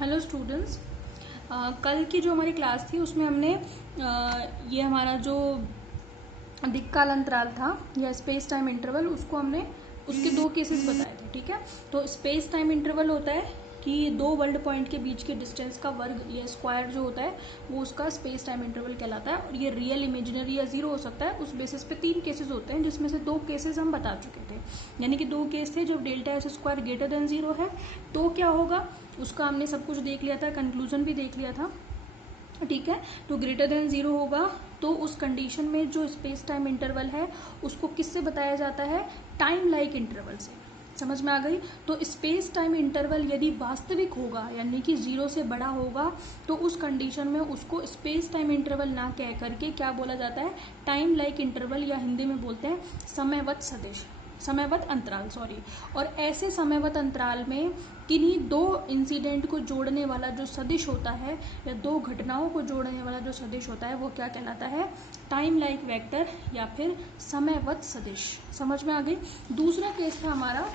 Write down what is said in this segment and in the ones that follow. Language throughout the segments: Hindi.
Hello students. कल की जो हमारी क्लास थी उसमें हमने ये हमारा जो दिक्काल अंतराल था या स्पेस टाइम इंटरवल उसको हमने उसके दो केसेस बताए थे। ठीक है, तो स्पेस टाइम इंटरवल होता है कि दो वर्ल्ड पॉइंट के बीच के डिस्टेंस का वर्ग या स्क्वायर जो होता है वो उसका स्पेस टाइम इंटरवल कहलाता है। और ये रियल, इमेजिनरी या जीरो हो सकता है। उस बेसिस पे तीन केसेस होते हैं जिसमें से दो केसेस हम बता चुके थे, यानी कि दो केस थे। जब delta S square greater than zero है तो क्या होगा उसका हमने सब कुछ देख लिया था, कंक्लूजन भी देख लिया था। ठीक है, तो ग्रेटर देन जीरो होगा तो उस कंडीशन में जो स्पेस टाइम इंटरवल है उसको किससे बताया जाता है? टाइम लाइक इंटरवल से। समझ में आ गई? तो स्पेस टाइम इंटरवल यदि वास्तविक होगा यानी कि जीरो से बड़ा होगा तो उस कंडीशन में उसको स्पेस टाइम इंटरवल ना कह करके क्या बोला जाता है? टाइम लाइक इंटरवल, या हिंदी में बोलते हैं समयवत सदिश, समयवत अंतराल, सॉरी। और ऐसे समयवत अंतराल में किन्हीं दो इंसिडेंट को जोड़ने वाला जो सदिश होता है या दो घटनाओं को जोड़ने वाला जो सदिश होता है वो क्या कहलाता है? टाइम लाइक वेक्टर या फिर समयवत सदिश। समझ में आ गई? दूसरा केस था हमारा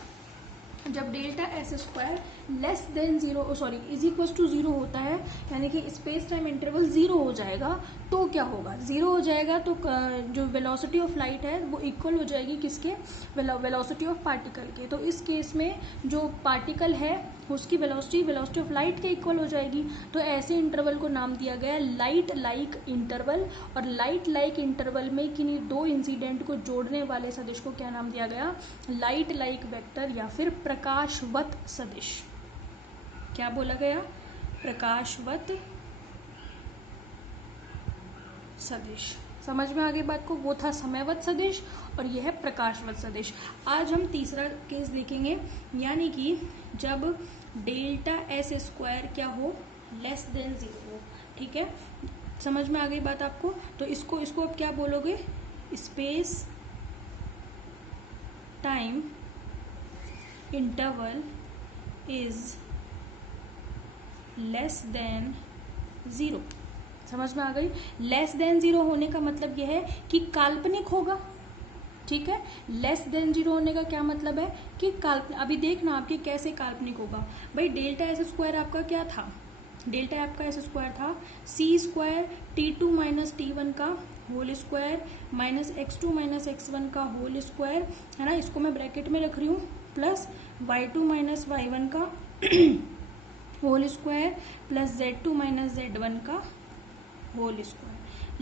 जब delta S square less than zero, sorry, is equal to zero होता है, यानी कि स्पेस टाइम इंटरवल जीरो हो जाएगा तो क्या होगा? जीरो हो जाएगा तो जो वेलोसिटी ऑफ लाइट है वो इक्वल हो जाएगी किसके? वेलोसिटी ऑफ पार्टिकल के। तो इस केस में जो पार्टिकल है उसकी वेलोसिटी ऑफ लाइट के इक्वल हो जाएगी। तो ऐसे इंटरवल को नाम दिया गया लाइट लाइक इंटरवल। और लाइट लाइक इंटरवल में किन्हीं दो इंसिडेंट को जोड़ने वाले सदिश को क्या नाम दिया गया? लाइट लाइक वेक्टर या फिर प्रकाशवत सदिश। क्या बोला गया? प्रकाशवत सदिश। समझ में आ गई बात को? वो था समयवत सदिश और यह है प्रकाशवत सदिश। आज हम तीसरा केस देखेंगे, यानी कि जब डेल्टा एस स्क्वायर क्या हो? लेस देन जीरो हो। ठीक है, समझ में आ गई बात आपको? तो इसको अब क्या बोलोगे? Space time interval is less than zero. समझ में आ गई? लेस देन जीरो होने का मतलब यह है कि काल्पनिक होगा। ठीक है, लेस देन जीरो होने का क्या मतलब है? कि काल्पनिक। अभी देखना आपके कैसे काल्पनिक होगा। भाई डेल्टा एस स्क्वायर आपका क्या था? डेल्टा आपका एस स्क्वायर था C square T two minus T one का whole square minus X two minus X one का होल स्क्वायर, है ना, इसको मैं ब्रैकेट में रख रही हूँ, plus Y two minus Y one का whole square plus Z two minus Z one का whole square.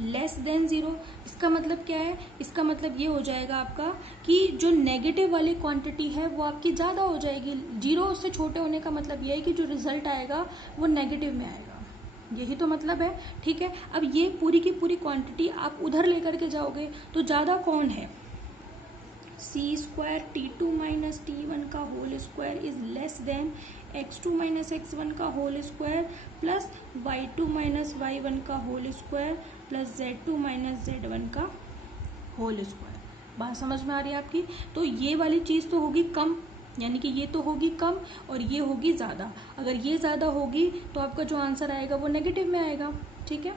Less than zero इसका मतलब क्या है? इसका मतलब ये हो जाएगा आपका कि जो नेगेटिव वाली क्वांटिटी है वो आपकी ज्यादा हो जाएगी। जीरो से छोटे होने का मतलब ये है कि जो रिजल्ट आएगा वो नेगेटिव में आएगा। यही तो मतलब है। ठीक है, अब ये पूरी की पूरी क्वांटिटी आप उधर लेकर के जाओगे तो ज्यादा कौन है? C square T two minus T one का whole square is less than X two minus X one का whole square plus Y two minus Y one का whole square plus Z two minus Z one का होल स्क्वायर। बात समझ में आ रही है आपकी? तो ये वाली चीज तो होगी कम, यानी कि ये तो होगी कम और ये होगी ज्यादा। अगर ये ज्यादा होगी तो आपका जो आंसर आएगा वो नेगेटिव में आएगा। ठीक है,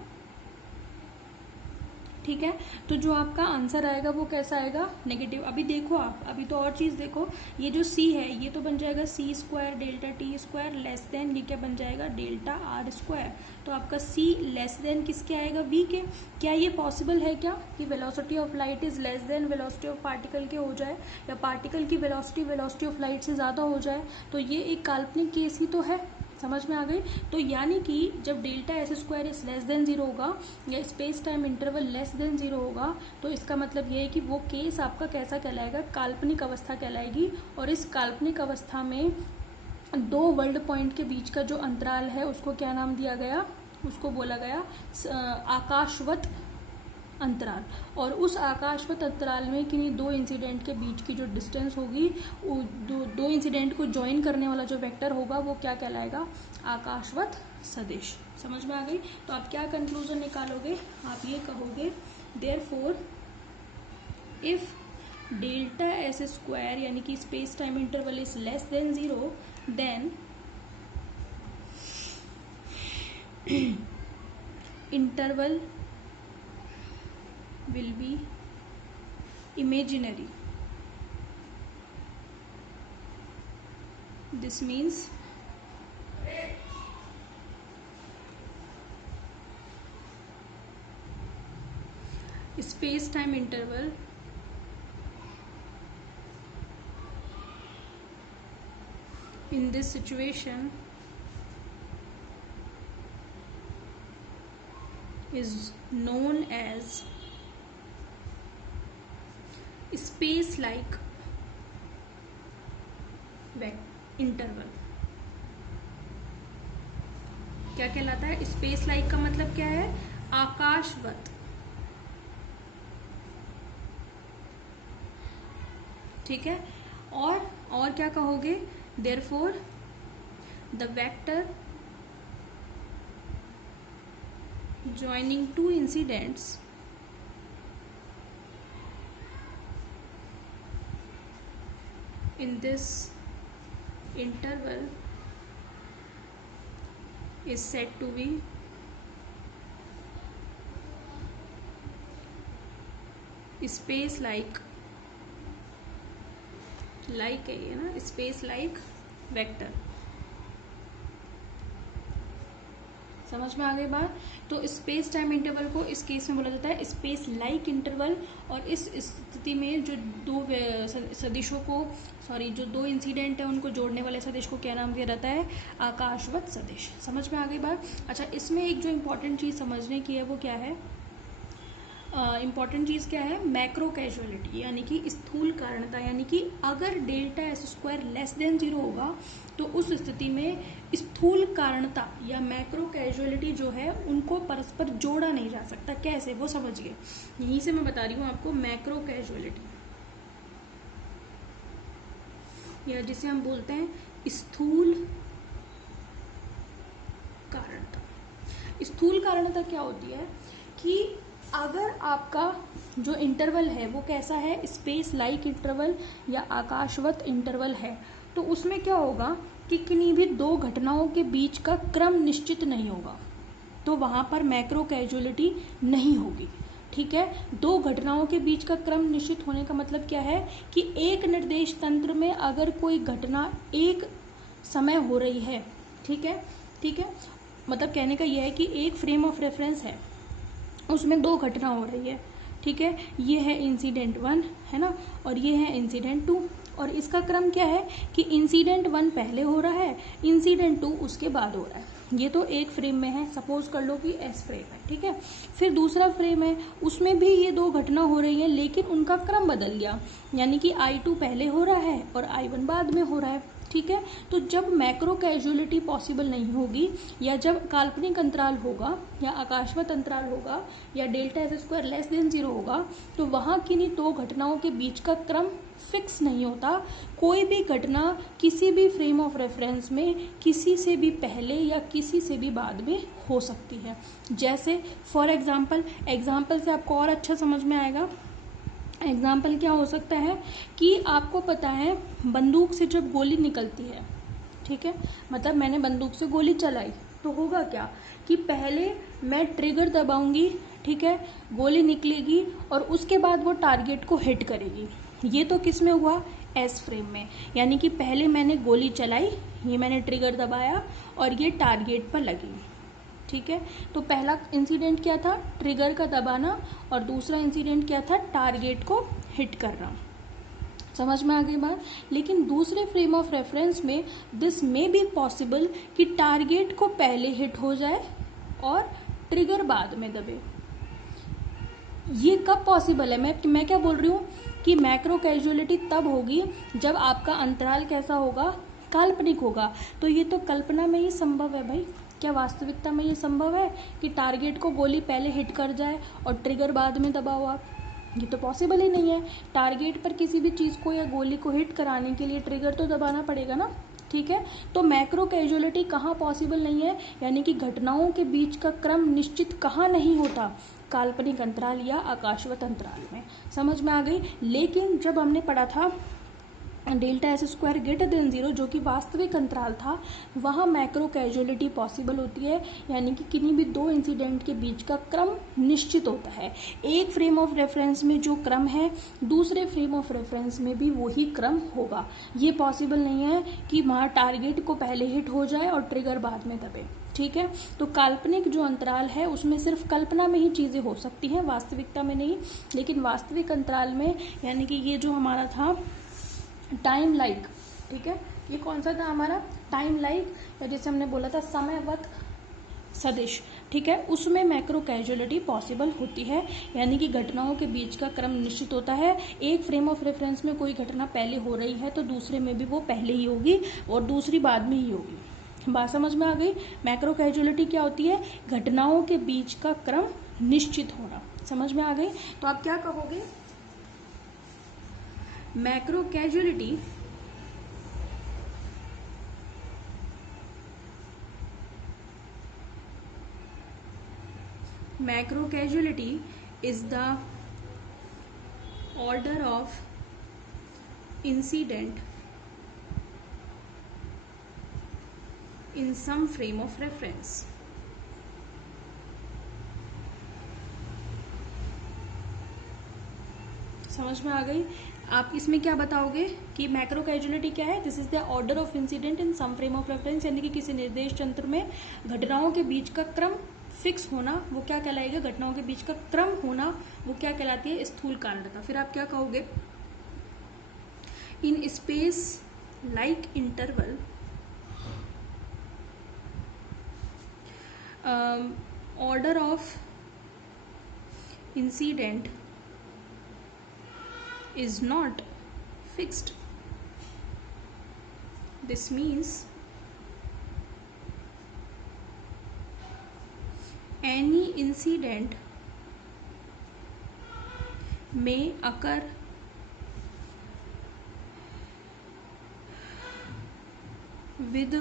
ठीक है, तो जो आपका आंसर आएगा वो कैसा आएगा? नेगेटिव। अभी देखो आप, अभी तो और चीज देखो, ये जो c है ये तो बन जाएगा C square delta T square less than ये क्या बन जाएगा? Delta R square. तो आपका c लेस देन किसके आएगा? v के। क्या ये पॉसिबल है क्या कि velocity of light is less then velocity of particle के हो जाए, या पार्टिकल की वेलोसिटी ऑफ लाइट से ज्यादा हो जाए? तो ये एक काल्पनिक केस ही तो है। समझ में आ गई? तो यानी कि जब delta S square is less than zero होगा या space time interval less than zero होगा तो इसका मतलब ये है कि वो केस आपका कैसा कहलाएगा? काल्पनिक अवस्था कहलाएगी। और इस काल्पनिक अवस्था में दो वर्ल्ड पॉइंट के बीच का जो अंतराल है उसको क्या नाम दिया गया? उसको बोला गया आकाशवत अंतराल। और उस आकाशवत अंतराल में किन्हीं दो इंसिडेंट के बीच की जो डिस्टेंस होगी, दो इंसिडेंट को ज्वाइन करने वाला जो वेक्टर होगा वो क्या कहलाएगा? आकाशवत सदिश। समझ में आ गई? तो आप क्या कंक्लूजन निकालोगे? आप ये कहोगे therefore if delta S square यानी कि space time interval is less than zero then interval will be imaginary. This means space time interval in this situation is known as space like interval. क्या कहलाता है? स्पेस लाइक का मतलब क्या है? आकाशवत. ठीक है. और क्या कहोगे? Therefore the vector joining two incidents in this interval is said to be space like है ये ना, space like vector. समझ में आ गई बात? तो स्पेस टाइम इंटरवल को इस केस में बोला जाता है स्पेस लाइक इंटरवल. और इस स्थिति में जो दो सदिशों को जो दो इंसिडेंट है उनको जोड़ने वाले सदिश को क्या नाम दिया जाता है? आकाशवत सदिश. समझ में आ गई बात? अच्छा, इसमें एक जो इम्पोर्टेंट चीज समझने की है वो क्या है? इम्पॉर्टेंट चीज़ क्या है? मैक्रो कैजुअलिटी, यानी कि स्थूल कारणता. यानी कि अगर delta S square less then 0 होगा तो उस स्थिति में स्थूल कारणता या मैक्रो कैजुअलिटी जो है उनको परस्पर जोड़ा नहीं जा सकता. कैसे? वो समझिए. यहीं से मैं बता रही हूँ आपको. मैक्रो कैजुअलिटी या जिसे हम बोलते हैं स्थूल कारणता. स्थूल कारणता क्या होती है कि अगर आपका जो इंटरवल है वो कैसा है? स्पेस लाइक इंटरवल या आकाशवत इंटरवल है, तो उसमें क्या होगा कि किन्हीं भी दो घटनाओं के बीच का क्रम निश्चित नहीं होगा, तो वहां पर मैक्रो कैजुअलिटी नहीं होगी. ठीक है. दो घटनाओं के बीच का क्रम निश्चित होने का मतलब क्या है कि एक निर्देश तंत्र में अगर कोई घटना एक समय हो रही है, ठीक है, मतलब कहने का यह है कि एक फ्रेम ऑफ रेफरेंस है, उसमें दो घटना हो रही है. ठीक है. ये है इंसिडेंट 1, है ना, और ये है इंसिडेंट 2. और इसका क्रम क्या है कि इंसिडेंट 1 पहले हो रहा है, इंसिडेंट 2 उसके बाद हो रहा है. ये तो एक फ्रेम में है. सपोज कर लो कि एस फ्रेम है. ठीक है. फिर दूसरा फ्रेम है, उसमें भी ये दो घटना हो रही है लेकिन उनका क्रम बदल गया, यानी कि I2 पहले हो रहा है और I1 बाद में हो रहा है. ठीक है. तो जब मैक्रो कैजुअलिटी पॉसिबल नहीं होगी या जब काल्पनिक अंतराल होगा या आकाशवत अंतराल होगा या delta S square less then 0 होगा, तो वहां किन्हीं दो घटनाओं के बीच का क्रम फिक्स नहीं होता. कोई भी घटना किसी भी फ्रेम ऑफ रेफरेंस में किसी से भी पहले या किसी से भी बाद में हो सकती है. जैसे फॉर एग्जाम्पल से आपको और अच्छा समझ में आएगा. एग्जाम्पल क्या हो सकता है कि आपको पता है बंदूक से जब गोली निकलती है, ठीक है, मतलब मैंने बंदूक से गोली चलाई, तो होगा क्या कि पहले मैं ट्रिगर दबाऊंगी, ठीक है, गोली निकलेगी और उसके बाद वो टारगेट को हिट करेगी. ये तो किस में हुआ? एस फ्रेम में. यानी कि पहले मैंने गोली चलाई, ये मैंने ट्रिगर दबाया और ये टारगेट पर लगी. ठीक है. तो पहला इंसिडेंट क्या था? ट्रिगर का दबाना. और दूसरा इंसिडेंट क्या था? टारगेट को हिट करना. समझ में आ गई बात? लेकिन दूसरे फ्रेम ऑफ रेफरेंस में दिस मे बी पॉसिबल कि टारगेट को पहले हिट हो जाए और ट्रिगर बाद में दबे. ये कब पॉसिबल है? मैं क्या बोल रही हूँ कि मैक्रो कैजुअलिटी तब होगी जब आपका अंतराल कैसा होगा? काल्पनिक होगा. तो ये तो कल्पना में ही संभव है भाई. क्या वास्तविकता में ये संभव है कि टारगेट को गोली पहले हिट कर जाए और ट्रिगर बाद में दबाओ आप? ये तो पॉसिबल ही नहीं है. टारगेट पर किसी भी चीज़ को या गोली को हिट कराने के लिए ट्रिगर तो दबाना पड़ेगा ना. ठीक है. तो मैक्रो कैजुअलिटी कहाँ पॉसिबल नहीं है? यानी कि घटनाओं के बीच का क्रम निश्चित कहाँ नहीं होता? काल्पनिक अंतराल या आकाशवत अंतराल में. समझ में आ गई? लेकिन जब हमने पढ़ा था delta S square greater than zero, जो कि वास्तविक अंतराल था, वहाँ मैक्रो कैजुअलिटी पॉसिबल होती है, यानी कि किन्हीं भी दो इंसिडेंट के बीच का क्रम निश्चित होता है। एक फ्रेम ऑफ रेफरेंस में जो क्रम है, दूसरे फ्रेम ऑफ रेफरेंस में भी वही क्रम होगा। ये पॉसिबल नहीं है कि वहाँ टारगेट को पहले हिट हो जाए और ट्रिगर बाद में दबे। ठीक है, तो काल्पनिक जो अंतराल है उसमें सिर्फ कल्पना में ही चीज़ें हो सकती हैं, वास्तविकता में नहीं। लेकिन वास्तविक अंतराल में, यानी कि ये जो हमारा था टाइम लाइक, ठीक है, ये कौन सा था हमारा टाइम लाइक, या जैसे हमने बोला था समयवत सदिश, ठीक है, उसमें मैक्रो कैजुअलिटी पॉसिबल होती है, यानी कि घटनाओं के बीच का क्रम निश्चित होता है। एक फ्रेम ऑफ रेफरेंस में कोई घटना पहले हो रही है तो दूसरे में भी वो पहले ही होगी और दूसरी बाद में ही होगी। बात समझ में आ गई? मैक्रो कैजुअलिटी क्या होती है? घटनाओं के बीच का क्रम निश्चित होना। समझ में आ गई? तो आप क्या कहोगे? Macro casualty is the order of incident in some frame of reference. समझ में आ गई? आप इसमें क्या बताओगे कि मैक्रो कैजुअलिटी क्या है? This is the order of incident in some frame of reference, यानी कि किसी निर्देश तंत्र में घटनाओं के बीच का क्रम फिक्स होना, वो क्या कहलाएगा? घटनाओं के बीच का क्रम होना, वो क्या कहलाती है? स्थूल कारणता। फिर आप क्या कहोगे? इन space like interval order of incident is not fixed. This means any incident may occur with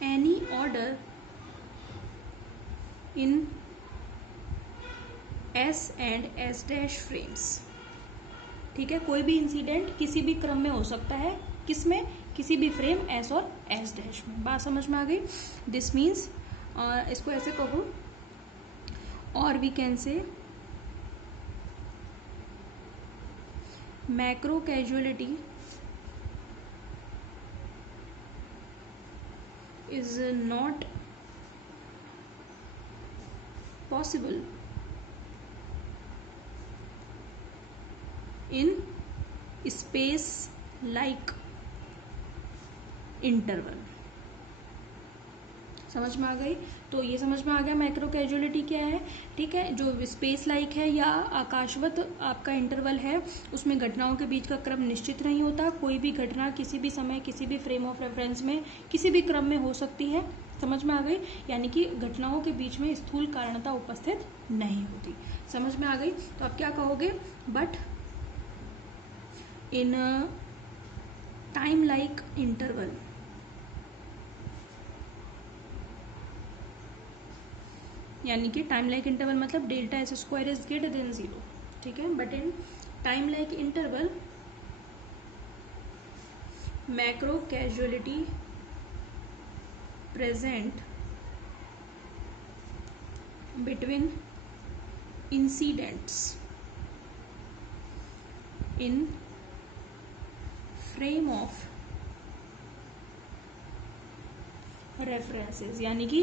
any order in S and S dash frames. ठीक है, कोई भी इंसिडेंट किसी भी क्रम में हो सकता है, किसमें? किसी भी फ्रेम S और S डैश में। बात समझ में आ गई? दिस मीन्स, इसको ऐसे कहो, और we can say macro causality is not possible in space like interval. समझ में आ गई? तो ये समझ में आ गया मैक्रो कैजुअलिटी क्या है। ठीक है, जो स्पेस लाइक है या आकाशवत आपका इंटरवल है, उसमें घटनाओं के बीच का क्रम निश्चित नहीं होता। कोई भी घटना किसी भी समय किसी भी फ्रेम ऑफ रेफरेंस में किसी भी क्रम में हो सकती है। समझ में आ गई? यानी कि घटनाओं के बीच में स्थूल कारणता उपस्थित नहीं होती। समझ में आ गई? तो आप क्या कहोगे? But in a time like interval, यानी कि टाइम लाइक इंटरवल मतलब delta S square is greater than zero. ठीक है, but in time like interval macro casualty present between incidents in frame of references, यानी कि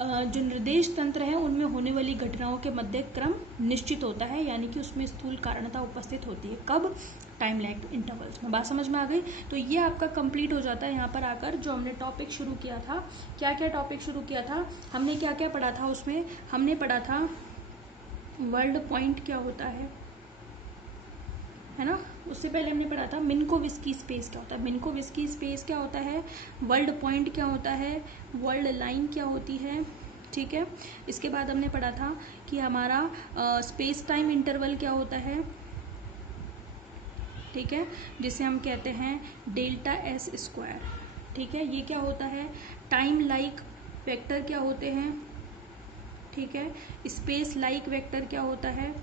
जो निर्देश तंत्र है उनमें होने वाली घटनाओं के मध्य क्रम निश्चित होता है, यानी कि उसमें स्थूल कारणता उपस्थित होती है। कब? टाइम लाइक इंटरवल्स में। बात समझ में आ गई? तो ये आपका कंप्लीट हो जाता है यहाँ पर आकर। जो हमने टॉपिक शुरू किया था, क्या क्या टॉपिक शुरू किया था हमने, क्या क्या पढ़ा था उसमें? हमने पढ़ा था वर्ल्ड पॉइंट क्या होता है ना। उससे पहले हमने पढ़ा था मिन्कोविस्की स्पेस क्या होता है, मिन्कोविस्की स्पेस क्या होता है, वर्ल्ड पॉइंट क्या होता है, वर्ल्ड लाइन क्या होती है। ठीक है, इसके बाद हमने पढ़ा था कि हमारा स्पेस टाइम इंटरवल क्या होता है। ठीक है, जिसे हम कहते हैं डेल्टा एस स्क्वायर। ठीक है, ये क्या होता है? टाइम लाइक वेक्टर क्या होते हैं। ठीक है, स्पेस लाइक वेक्टर क्या होता है,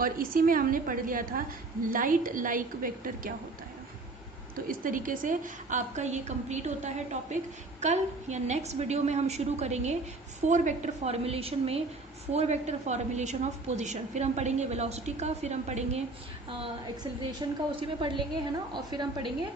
और इसी में हमने पढ़ लिया था लाइट लाइक वेक्टर क्या होता है। तो इस तरीके से आपका ये कंप्लीट होता है टॉपिक। कल या नेक्स्ट वीडियो में हम शुरू करेंगे 4 वेक्टर फॉर्मुलेशन में 4 वेक्टर फॉर्मुलेशन ऑफ पोजीशन। फिर हम पढ़ेंगे वेलोसिटी का, फिर हम पढ़ेंगे एक्सेलरेशन का, उसी में पढ़ लेंगे, है ना, और फिर हम पढ़ेंगे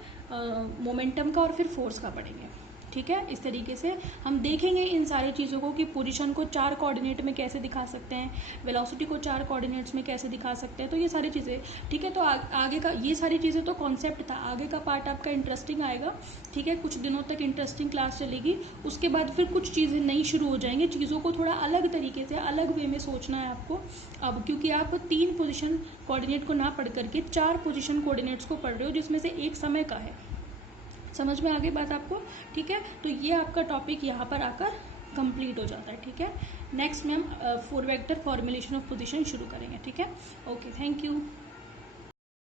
मोमेंटम का, और फिर फोर्स का पढ़ेंगे। ठीक है, इस तरीके से हम देखेंगे इन सारी चीज़ों को कि पोजीशन को 4 कोऑर्डिनेट में कैसे दिखा सकते हैं, वेलोसिटी को 4 कोऑर्डिनेट्स में कैसे दिखा सकते हैं। तो ये सारी चीज़ें, ठीक है। तो आगे का ये सारी चीज़ें तो कॉन्सेप्ट था, आगे का पार्ट आपका इंटरेस्टिंग आएगा। ठीक है, कुछ दिनों तक इंटरेस्टिंग क्लास चलेगी, उसके बाद फिर कुछ चीज़ें नई शुरू हो जाएंगी। चीज़ों को थोड़ा अलग तरीके से, अलग वे में सोचना है आपको अब, क्योंकि आप 3 पोजिशन कोऑर्डिनेट को ना पढ़ करके 4 पोजिशन कोऑर्डिनेट्स को पढ़ रहे हो, जिसमें से एक समय का है। समझ में आ गई बात आपको? ठीक है, तो ये आपका टॉपिक यहाँ पर आकर कंप्लीट हो जाता है। ठीक है, नेक्स्ट में हम 4 वेक्टर फॉर्मुलेशन ऑफ पोजीशन शुरू करेंगे। ठीक है, ओके, थैंक यू।